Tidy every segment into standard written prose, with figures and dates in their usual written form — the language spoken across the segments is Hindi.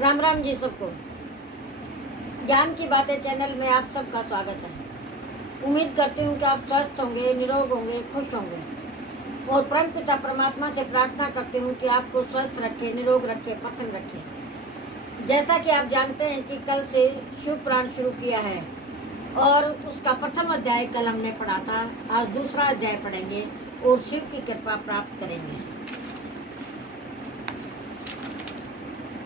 राम राम जी सबको। ज्ञान की बातें चैनल में आप सबका स्वागत है। उम्मीद करती हूँ कि आप स्वस्थ होंगे, निरोग होंगे, खुश होंगे और परम पिता परमात्मा से प्रार्थना करती हूँ कि आपको स्वस्थ रखे, निरोग रखे, प्रसन्न रखे। जैसा कि आप जानते हैं कि कल से शिव पुराण शुरू किया है और उसका प्रथम अध्याय कल हमने पढ़ा था। आज दूसरा अध्याय पढ़ेंगे और शिव की कृपा प्राप्त करेंगे।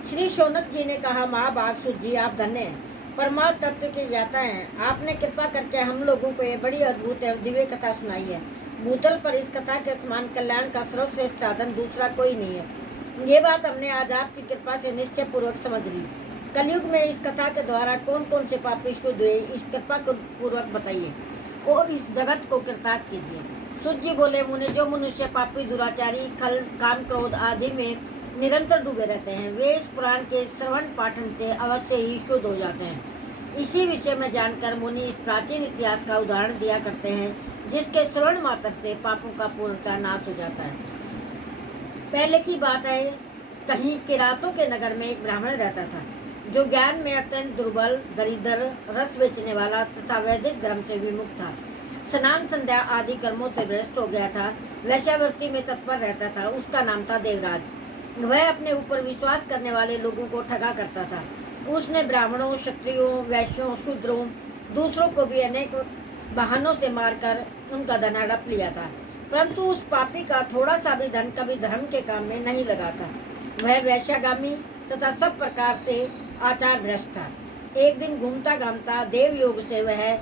श्री शौनक जी ने कहा, महाभाग सुत जी, आप धन्य हैं, परमात्म तत्व के ज्ञाता हैं। आपने कृपा करके हम लोगों को ये बड़ी अद्भुत एवं दिव्य कथा सुनाई है। भूतल पर इस कथा के समान कल्याण का सर्वश्रेष्ठ साधन दूसरा कोई नहीं है। ये बात हमने आज आपकी कृपा से निश्चय पूर्वक समझ ली। कलयुग में इस कथा के द्वारा कौन कौन से पापी शुद्ध हुए, इस कृपा को पूर्वक बताइए और इस जगत को कृतार्थ कीजिए। सुत जी बोले, मुने, जो मनुष्य पापी, दुराचारी, खल, काम, क्रोध आदि में निरंतर डूबे रहते हैं, वे इस पुराण के श्रवण पाठन से अवश्य ही शुद्ध हो जाते हैं। इसी विषय में जानकर मुनि इस प्राचीन इतिहास का उदाहरण दिया करते हैं, जिसके श्रवण मात्र से पापों का पूर्णतः नाश हो जाता है। पहले की बात है, कहीं किरातों के नगर में एक ब्राह्मण रहता था, जो ज्ञान में अत्यंत दुर्बल, दरिद्र, रस बेचने वाला तथा वैदिक धर्म से विमुख था। स्नान संध्या आदि कर्मों से भ्रष्ट हो गया था। वैश्यावृत्ति में तत्पर रहता था। उसका नाम था देवराज। वह अपने ऊपर विश्वास करने वाले लोगों को ठगा करता था। उसने ब्राह्मणों, क्षत्रियों, वैश्यों, शूद्रों, दूसरों को भी अनेक बहानों से मारकर उनका धन हड़प लिया था, परंतु उस पापी का थोड़ा सा भी धन कभी धर्म के काम में नहीं लगा था। वह वैश्यागामी तथा सब प्रकार से आचार भ्रष्ट था। एक दिन घूमता घामता देव योग से वह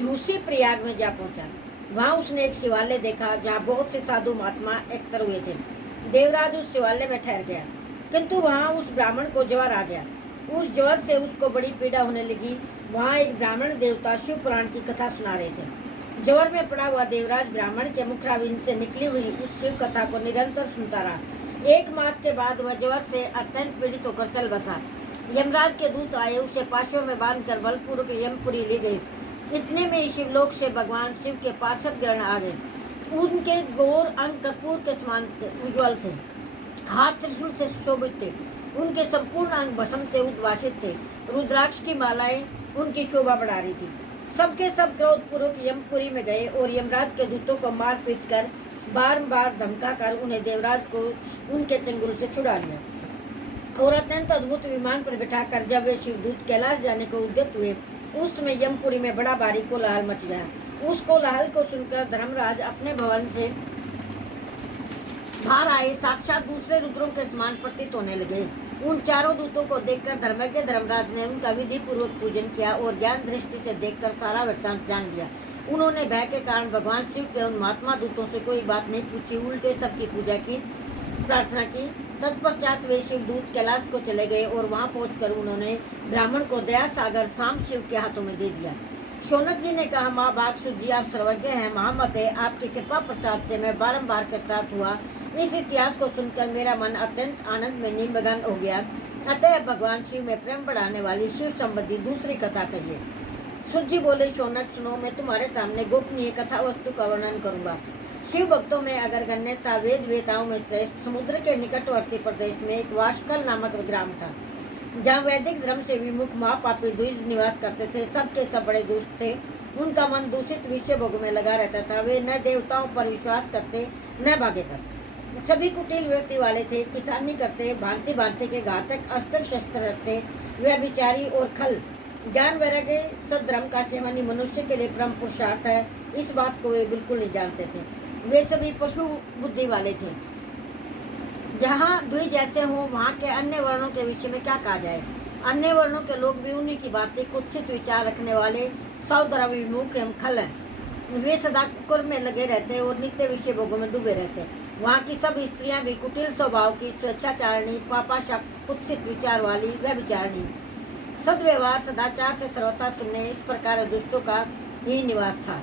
झूसी प्रयाग में जा पहुंचा। वहां उसने एक शिवालय देखा, जहाँ बहुत से साधु महात्मा एकत्र हुए थे। देवराज उस शिवालय में ठहर गया, किंतु वहां उस ब्राह्मण को ज्वर आ गया। उस ज्वर से उसको बड़ी पीड़ा होने लगी। वहां एक ब्राह्मण देवता शिव पुराण की कथा सुना रहे थे। ज्वर में पड़ा हुआ देवराज ब्राह्मण के मुखारविंद से निकली हुई उस शिव कथा को निरंतर सुनता रहा। 1 मास के बाद वह ज्वर से अत्यंत पीड़ित होकर चल बसा। यमराज के दूत आए, उसे पाशों में बांधकर बलपूर्वक यमपुरी ले गए। इतने में शिवलोक से भगवान शिव के पार्षद गण आ गए। उनके गौर अंग कपूर के समान उज्ज्वल थे, हाथ त्रिशूल से सुशोभित थे, उनके संपूर्ण अंग भस्म से उद्वासित थे। रुद्राक्ष की मालाएं उनकी शोभा बढ़ा रही थी। सबके सब क्रोधपूर्वक यमपुरी में गए और यमराज के दूतों को मार पीट कर बार धमका कर उन्हें देवराज को उनके चंगुल से छुड़ा लिया और अत्यंत अद्भुत विमान पर बिठाकर जब वे शिवदूत कैलाश जाने को उद्यत हुए, उस समय यमपुरी में बड़ा भारी कोलाहल मच गया। उस कोलाहल को सुनकर धर्मराज अपने भवन से बाहर आए, साक्षात दूसरे रुद्रों के समान प्रतीत होने लगे। उन चारों दूतों को देखकर धर्मज्ञ धर्मराज ने उनका विधि पूर्वक पूजन किया और ज्ञान दृष्टि से देखकर सारा वृत्तांत जान लिया। उन्होंने भय के कारण भगवान शिव के उन महात्मा दूतों से कोई बात नहीं पूछी, उल्टे सबकी पूजा की, प्रार्थना की। तत्पश्चात वे शिवदूत कैलाश को चले गए और वहां पहुंचकर उन्होंने ब्राह्मण को दया सागर शाम शिव के हाथों में दे दिया। शौनक जी ने कहा, महाभाग सुत जी, आप सर्वज्ञ हैं, महामते, आपकी कृपा प्रसाद से मैं बारंबार कृतार्थ हुआ। इस इतिहास को सुनकर मेरा मन अत्यंत आनंद में निमग्न हो गया। अतः भगवान शिव में प्रेम बढ़ाने वाली शिव संबंधी दूसरी कथा कहिए। सुत जी बोले, शौनक सुनो, मैं तुम्हारे सामने गोपनीय कथा वस्तु का वर्णन करूंगा। शिव भक्तों में अगर गण्यता वेद वेताओं में श्रेष्ठ समुद्र के निकटवर्ती प्रदेश में एक वाशकल नामक ग्राम था, जहाँ वैदिक धर्म से विमुख महापापी द्विज निवास करते थे। सबके सब बड़े दुष्ट थे। उनका मन दूषित विषय भोग में लगा रहता था। वे न देवताओं पर विश्वास करते, न भाग्य पर। सभी कुटिल वृत्ति वाले थे, किसानी करते, भांति भांति के घातक अस्त्र शस्त्र रखते, वे विचारी और खल। ज्ञान वैराग्य सद्धर्म का सेवन ही मनुष्य के लिए परम पुरुषार्थ है, इस बात को वे बिल्कुल नहीं जानते थे। वे सभी पशु बुद्धि वाले थे। जहाँ द्विज जैसे हों, वहाँ के अन्य वर्णों के विषय में क्या कहा जाए। अन्य वर्णों के लोग भी उन्हीं की बातें कुत्सित विचार रखने वाले सौद्रव विमुख एवं खल हैं। वे सदा कुकर्म में लगे रहते और नित्य विषय भोगों में डूबे रहते। वहाँ की सब स्त्रियाँ भी कुटिल स्वभाव की, स्वेच्छाचारणी, पापाशक्त, कुत्सित विचार वाली, व्यभिचारिणी। सद्व्यवहार सदाचार से सर्वथा शून्य, इस प्रकार दुष्टों का ही निवास था।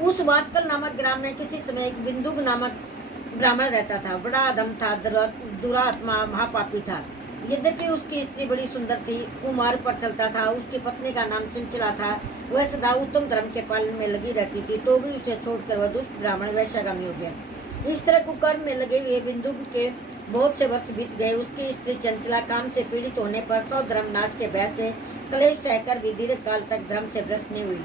उस वास्कल नामक ग्राम में किसी समय एक बिंदुक नामक ब्राह्मण रहता था। बड़ा अधम था, दुरात्मा, महापापी था। यद्यपि उसकी स्त्री बड़ी सुंदर थी, वो मार्ग पर चलता था। उसकी पत्नी का नाम चंचला था। वह सदा उत्तम धर्म के पालन में लगी रहती थी, तो भी उसे छोड़कर वह दुष्ट ब्राह्मण वैश्यागामी हो गया। इस तरह कुकर्म में लगे हुए बिंदुक के बहुत से वर्ष बीत गए। उसकी स्त्री चंचला काम से पीड़ित होने पर 100 धर्मनाश के भय से क्लेश सहकर भी दीर्घ काल तक धर्म से भ्रष्ट नहीं हुई,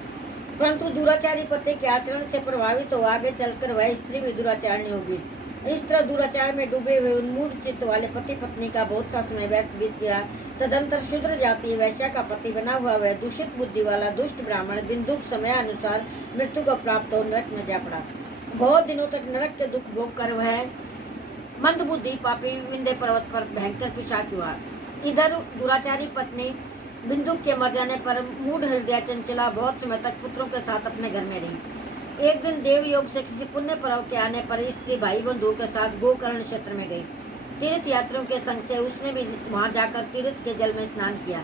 परंतु दुराचारी पति के आचरण से प्रभावित हो आगे चलकर वह स्त्री भी दुराचारणी होगी। इस तरह दुराचार में डूबे हुए उन्मूल चित्त वाले पति पत्नी का बहुत सा समय व्यर्थ बीत गया। तदंतर शूद्र जाति वैश्या का पति बना हुआ वह दूषित बुद्धि वाला दुष्ट ब्राह्मण बिंदुक समय अनुसार मृत्यु को प्राप्त हो नरक में जा पड़ा। बहुत दिनों तक नरक के दुख भोग कर वह मंदबुद्धि पापी विंध्य पर्वत पर भयंकर पिशाच हुआ। इधर दुराचारी पत्नी बिंदुक के मर जाने पर मूढ़ हृदय चंचला बहुत समय तक पुत्रों के साथ अपने घर में रही। एक दिन देव योग से किसी पुण्य पर्व के आने पर स्त्री भाई बंधुओं के साथ गोकर्ण क्षेत्र में गई। तीर्थ यात्रियों के संग से उसने भी वहां जाकर तीर्थ के जल में स्नान किया।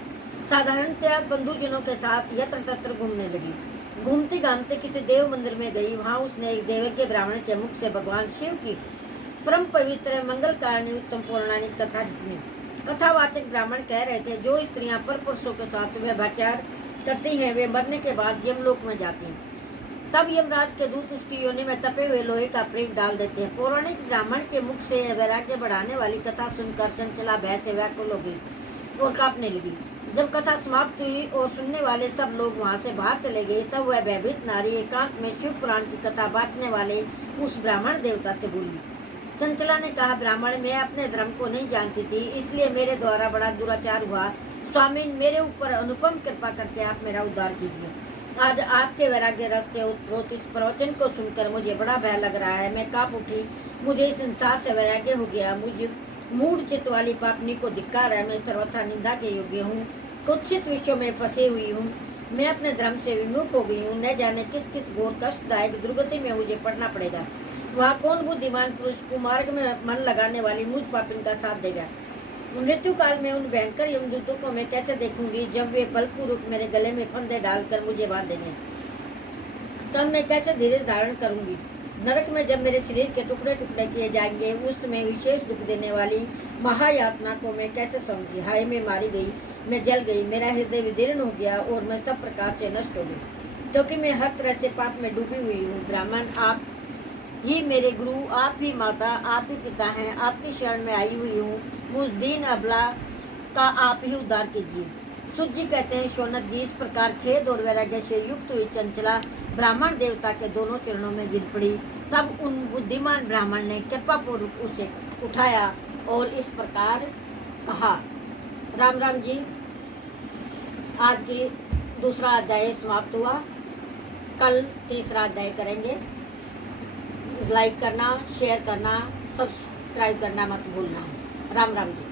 साधारणतया बंधुजनों के साथ यत्र तत्र घूमने लगी। घूमती घामते किसी देव मंदिर में गई। वहां उसने एक देवज्ञ ब्राह्मण के मुख से भगवान शिव की परम पवित्र मंगलकारिणी उत्तम पौराणिक कथा सुनी। कथावाचक ब्राह्मण कह रहे थे, जो स्त्रियां पर पुरुषों के साथ व्यभिचार करती हैं वे मरने के बाद यमलोक में जाती हैं। तब यमराज के दूत उसकी योनि में तपे हुए लोहे का प्रेत डाल देते हैं। पौराणिक ब्राह्मण के मुख से वैराग्य बढ़ाने वाली कथा सुनकर चंचला भय से व्याकुल हो गई और कांपने लगी। जब कथा समाप्त हुई और सुनने वाले सब लोग वहां से बाहर चले गए, तब वह भयभीत नारी एकांत में शिव पुराण की कथा बांटने वाले उस ब्राह्मण देवता से बोली। चंचला ने कहा, ब्राह्मण, मैं अपने धर्म को नहीं जानती थी, इसलिए मेरे द्वारा बड़ा दुराचार हुआ। स्वामी, मेरे ऊपर अनुपम कृपा करके आप मेरा उद्धार कीजिए। आज आपके वैराग्य रस से उत्प्रोत इस प्रवचन को सुनकर मुझे बड़ा भय लग रहा है। मैं कांप उठी। मुझे इस संसार से वैराग्य हो गया। मुझे मूढ़ चित्त वाली पापनी को धिक्कार है। मैं सर्वथा निंदा के योग्य हूँ, कुत्सित विषयों में फंसी हुई हूँ। मैं अपने धर्म से विमुख हो गई हूँ। न जाने किस किस घोर कष्टदायक दुर्गति में मुझे पड़ना पड़ेगा। वहाँ कौन बुद्धिमान पुरुष कुमार्ग में मन लगाने वाली मुझ पापिन का साथ देगा। मृत्यु काल में उन भयंकर यमदूतों को मैं कैसे देखूंगी, जब वे बलपूर्वक मेरे गले में फंदे डालकर मुझे बांध देंगे। तब मैं कैसे धीरे धारण करूंगी। नरक में जब मेरे शरीर के टुकड़े टुकड़े किए जाएंगे, उस समय विशेष दुख देने वाली महायातना को मैं कैसे सहूंगी। हाय, मैं मारी गई, मैं जल गई, मेरा हृदय विदीर्ण हो गया और मैं सब प्रकार से नष्ट हो गई, क्योंकि मैं हर तरह से पाप में डूबी हुई हूँ। ब्राह्मण, आप ही मेरे गुरु, आप ही माता, आप ही पिता हैं। आपकी शरण में आई हुई हूँ। मुझ दीन अबला का आप ही उद्धार कीजिए। सुत जी कहते हैं, शौनक जी, इस प्रकार खेद और वैराग्य से युक्त हुई चंचला ब्राह्मण देवता के दोनों चरणों में गिर पड़ी। तब उन बुद्धिमान ब्राह्मण ने कृपा पूर्वक उसे उठाया और इस प्रकार कहा। राम राम जी। आज की दूसरा अध्याय समाप्त हुआ। कल तीसरा अध्याय करेंगे। लाइक करना, शेयर करना, सब्सक्राइब करना मत भूलना। राम राम जी।